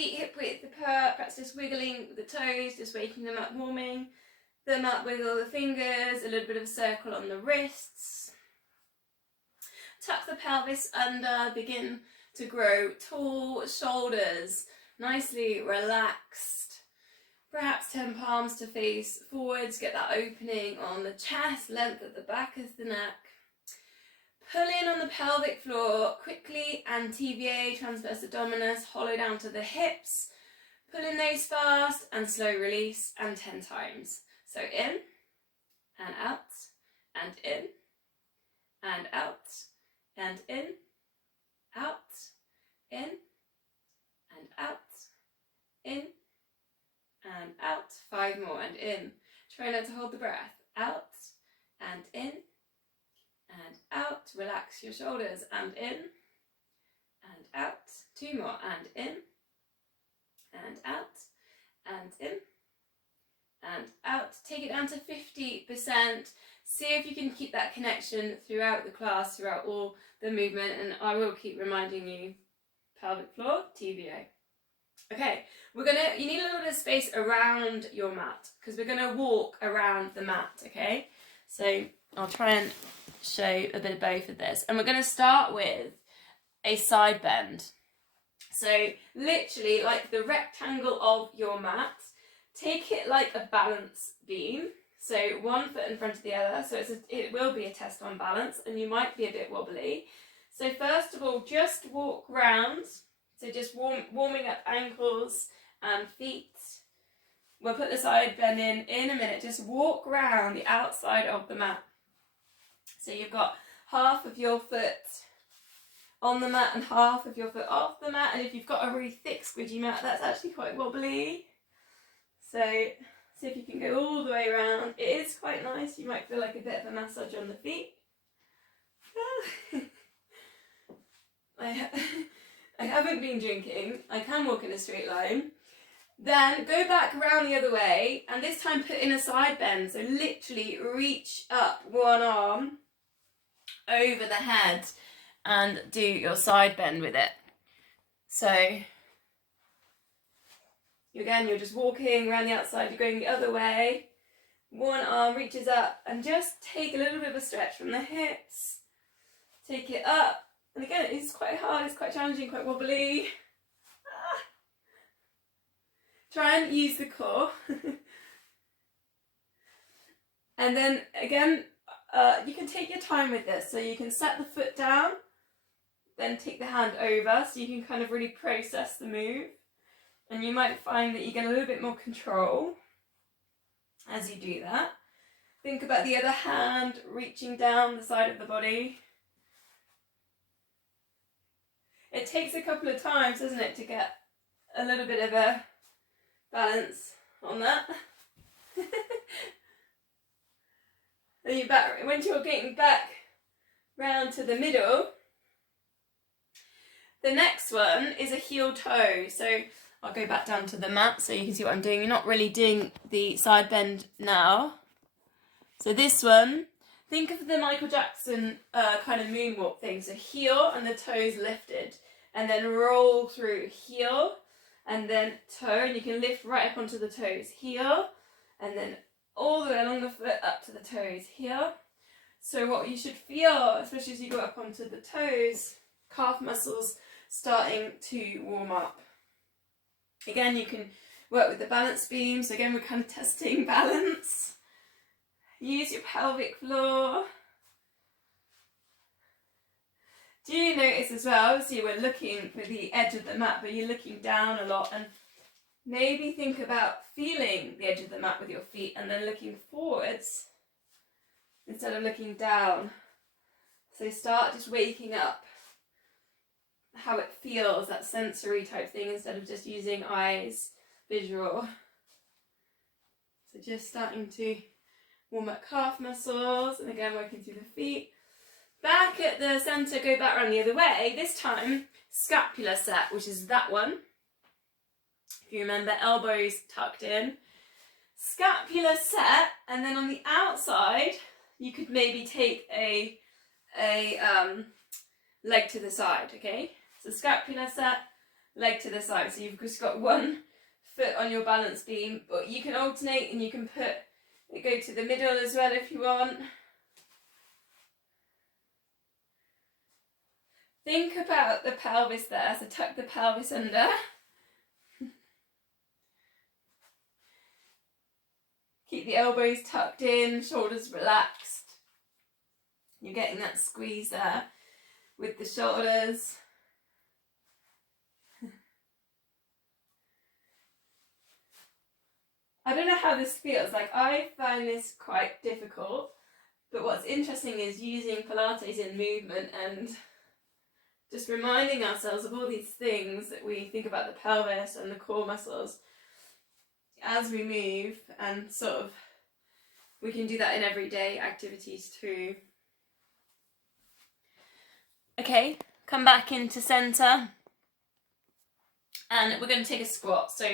feet hip width apart, perhaps just wiggling the toes, just waking them up, warming them up, wiggle the fingers, a little bit of a circle on the wrists. Tuck the pelvis under, begin to grow tall, shoulders nicely relaxed. Perhaps turn palms to face forwards, get that opening on the chest, length at the back of the neck. Pull in on the pelvic floor quickly and TVA, transverse abdominis, hollow down to the hips. Pull in those fast and slow release, and 10 times. So in and out and in and out and in, out, in and out, in and out. 5 more and in. Try not to hold the breath. Out and in and out. Relax your shoulders and in and out. 2 more and in and out and in and out. Take it down to 50%. See if you can keep that connection throughout the class, throughout all the movement, and I will keep reminding you, pelvic floor, TVA. Okay, you need a little bit of space around your mat because we're gonna walk around the mat, okay? So I'll try and show a bit of both of this, and we're gonna start with a side bend. So literally like the rectangle of your mat, take it like a balance beam. So 1 foot in front of the other, so it will be a test on balance and you might be a bit wobbly. So first of all, just walk round. So just warming up ankles and feet. We'll put the side bend in a minute. Just walk round the outside of the mat. So you've got half of your foot on the mat and half of your foot off the mat. And if you've got a really thick squidgy mat, that's actually quite wobbly. So see if you can go all the way around. It is quite nice. You might feel like a bit of a massage on the feet. I haven't been drinking. I can walk in a straight line. Then go back around the other way and this time put in a side bend. So literally reach up one arm over the head and do your side bend with it. So again, you're just walking around the outside, you're going the other way. One arm reaches up and just take a little bit of a stretch from the hips. Take it up. And again, it's quite hard, it's quite challenging, quite wobbly. Try and use the core. And then again, you can take your time with this. So you can set the foot down, then take the hand over so you can kind of really process the move. And you might find that you get a little bit more control as you do that. Think about the other hand reaching down the side of the body. It takes a couple of times, doesn't it, to get a little bit of a balance on that. Then you're back, once you're getting back round to the middle, the next one is a heel toe. So I'll go back down to the mat so you can see what I'm doing. You're not really doing the side bend now. So this one, think of the Michael Jackson kind of moonwalk thing. So heel and the toes lifted and then roll through heel and then toe, and you can lift right up onto the toes, heel, and then all the way along the foot up to the toes, heel. So what you should feel, especially as you go up onto the toes, calf muscles starting to warm up. Again, you can work with the balance beam. So again, we're kind of testing balance. Use your pelvic floor. Do you notice as well, obviously we're looking for the edge of the mat, but you're looking down a lot, and maybe think about feeling the edge of the mat with your feet and then looking forwards instead of looking down. So start just waking up how it feels, that sensory type thing, instead of just using eyes, visual. So just starting to warm up calf muscles, and again working through the feet. Back at the centre, go back around the other way. This time, scapular set, which is that one. If you remember, elbows tucked in. Scapular set, and then on the outside, you could maybe take a leg to the side, okay? So scapular set, leg to the side. So you've just got one foot on your balance beam, but you can alternate and you can put it, go to the middle as well if you want. Think about the pelvis there, so tuck the pelvis under. Keep the elbows tucked in, shoulders relaxed. You're getting that squeeze there with the shoulders. I don't know how this feels, like I find this quite difficult, but what's interesting is using Pilates in movement and just reminding ourselves of all these things that we think about the pelvis and the core muscles as we move, and sort of we can do that in everyday activities too. Okay, come back into centre and we're going to take a squat. So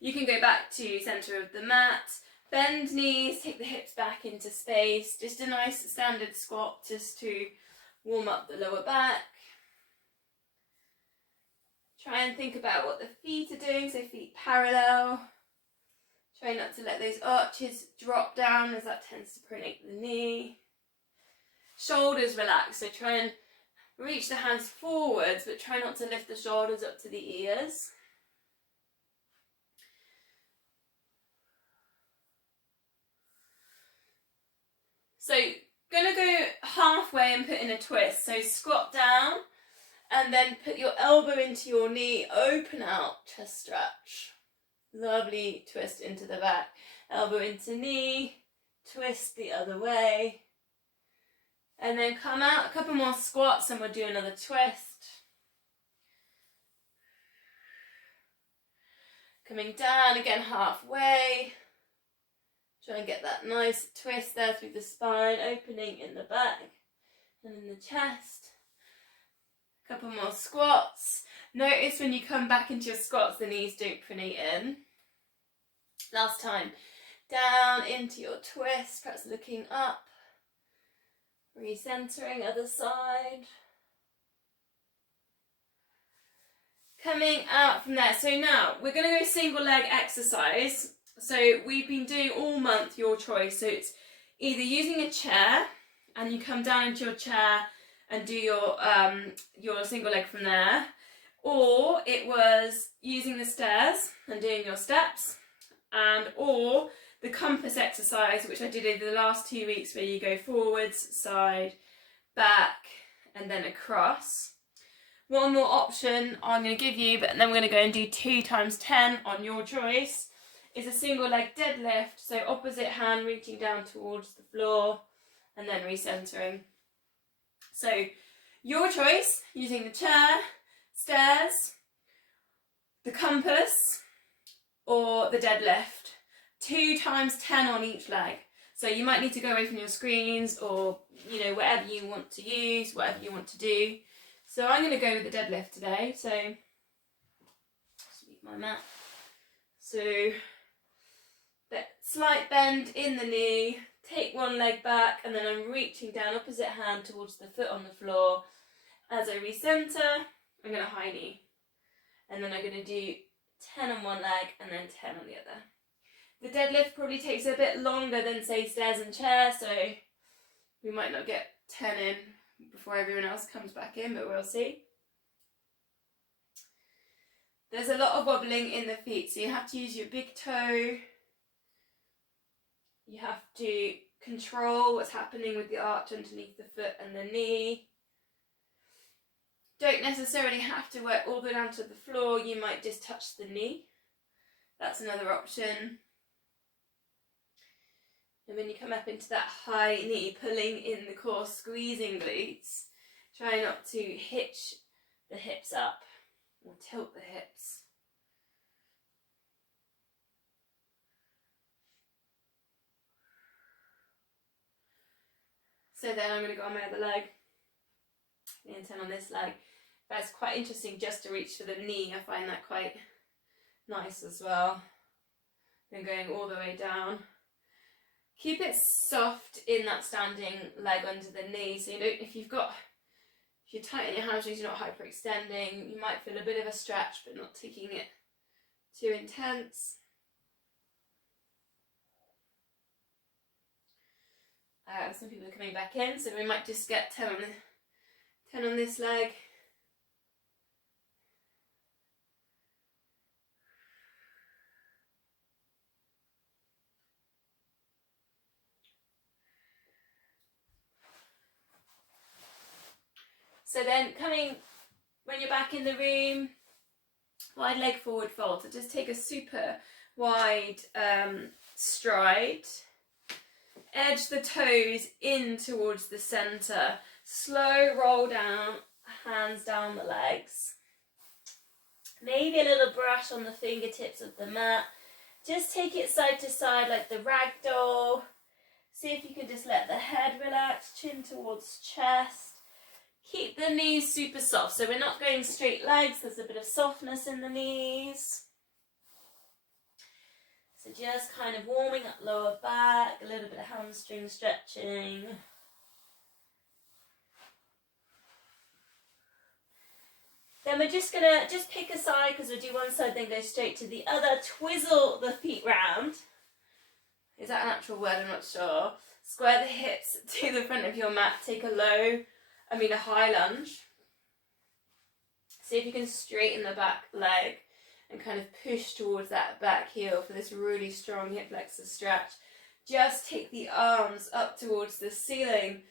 you can go back to centre of the mat, bend knees, take the hips back into space, just a nice standard squat just to warm up the lower back. Try and think about what the feet are doing, so feet parallel. Try not to let those arches drop down as that tends to pronate the knee. Shoulders relax, so try and reach the hands forwards, but try not to lift the shoulders up to the ears. So, gonna go halfway and put in a twist. So squat down and then put your elbow into your knee, open out, chest stretch. Lovely twist into the back. Elbow into knee, twist the other way. And then come out, a couple more squats and we'll do another twist. Coming down again halfway. Try and get that nice twist there through the spine, opening in the back and in the chest. A couple more squats. Notice when you come back into your squats, the knees don't pronate in. Last time. Down into your twist, perhaps looking up. Recentering, other side. Coming out from there. So now we're going to go single leg exercise. So we've been doing all month your choice. So it's either using a chair and you come down into your chair and do your single leg from there, or it was using the stairs and doing your steps, and or the compass exercise, which I did over the last 2 weeks, where you go forwards, side, back, and then across. One more option I'm going to give you, but then we're going to go and do 2 times 10 on your choice, is a single leg deadlift. So opposite hand reaching down towards the floor and then recentering. So your choice, using the chair, stairs, the compass, or the deadlift. 2 times 10 on each leg. So you might need to go away from your screens, or whatever you want to use, whatever you want to do. So I'm going to go with the deadlift today. So just leave my mat. So slight bend in the knee, take one leg back, and then I'm reaching down opposite hand towards the foot on the floor. As I recenter, I'm going to high knee. And then I'm going to do 10 on one leg and then 10 on the other. The deadlift probably takes a bit longer than, say, stairs and chair, so we might not get 10 in before everyone else comes back in, but we'll see. There's a lot of wobbling in the feet, so you have to use your big toe. You have to control what's happening with the arch underneath the foot and the knee. Don't necessarily have to work all the way down to the floor, you might just touch the knee. That's another option. And when you come up into that high knee, pulling in the core, squeezing glutes, try not to hitch the hips up or tilt the hips. So then I'm going to go on my other leg and 10 on this leg. That's quite interesting just to reach for the knee. I find that quite nice as well. Then going all the way down. Keep it soft in that standing leg under the knee. So if you've If you tighten your hamstrings, you're not hyperextending. You might feel a bit of a stretch, but not taking it too intense. Some people are coming back in, so we might just get 10 on this leg. So then when you're back in the room, wide leg forward fold. So just take a super wide stride. Edge the toes in towards the centre. Slow roll down, hands down the legs. Maybe a little brush on the fingertips of the mat. Just take it side to side like the ragdoll. See if you can just let the head relax, chin towards chest. Keep the knees super soft, so we're not going straight legs, there's a bit of softness in the knees. So just kind of warming up lower back, a little bit of hamstring stretching. Then we're just going to pick a side, because we'll do one side then go straight to the other. Twizzle the feet round. Is that an actual word? I'm not sure. Square the hips to the front of your mat, take a high lunge. See if you can straighten the back leg and kind of push towards that back heel for this really strong hip flexor stretch. Just take the arms up towards the ceiling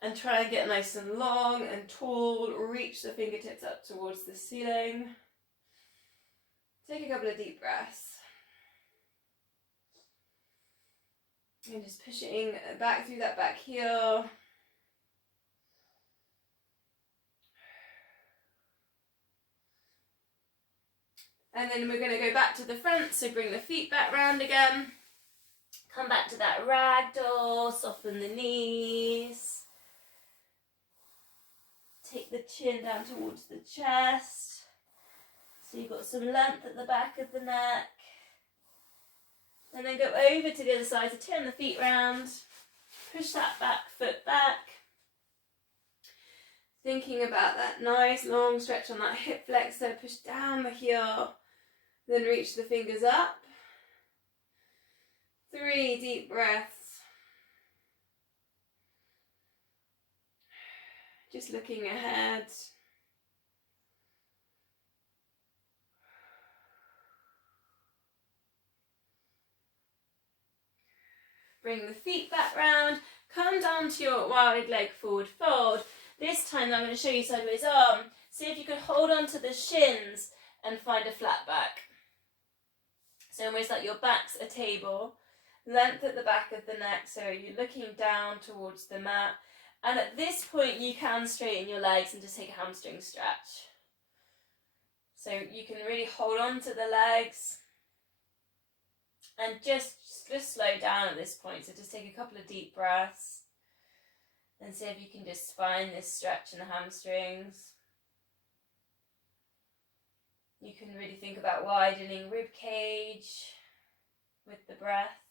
and try and get nice and long and tall. Reach the fingertips up towards the ceiling. Take a couple of deep breaths. And just pushing back through that back heel. And then we're going to go back to the front, so bring the feet back round again. Come back to that ragdoll, soften the knees. Take the chin down towards the chest. So you've got some length at the back of the neck. And then go over to the other side, so turn the feet round. Push that back foot back. Thinking about that nice long stretch on that hip flexor, push down the heel, then reach the fingers up. 3 deep breaths. Just looking ahead. Bring the feet back round, come down to your wide leg forward fold. This time I'm going to show you sideways arm. See if you can hold on to the shins and find a flat back. So almost like your back's a table, length at the back of the neck, so you're looking down towards the mat. And at this point you can straighten your legs and just take a hamstring stretch. So you can really hold on to the legs and just slow down at this point. So just take a couple of deep breaths. And see if you can just find this stretch in the hamstrings. You can really think about widening rib cage with the breath.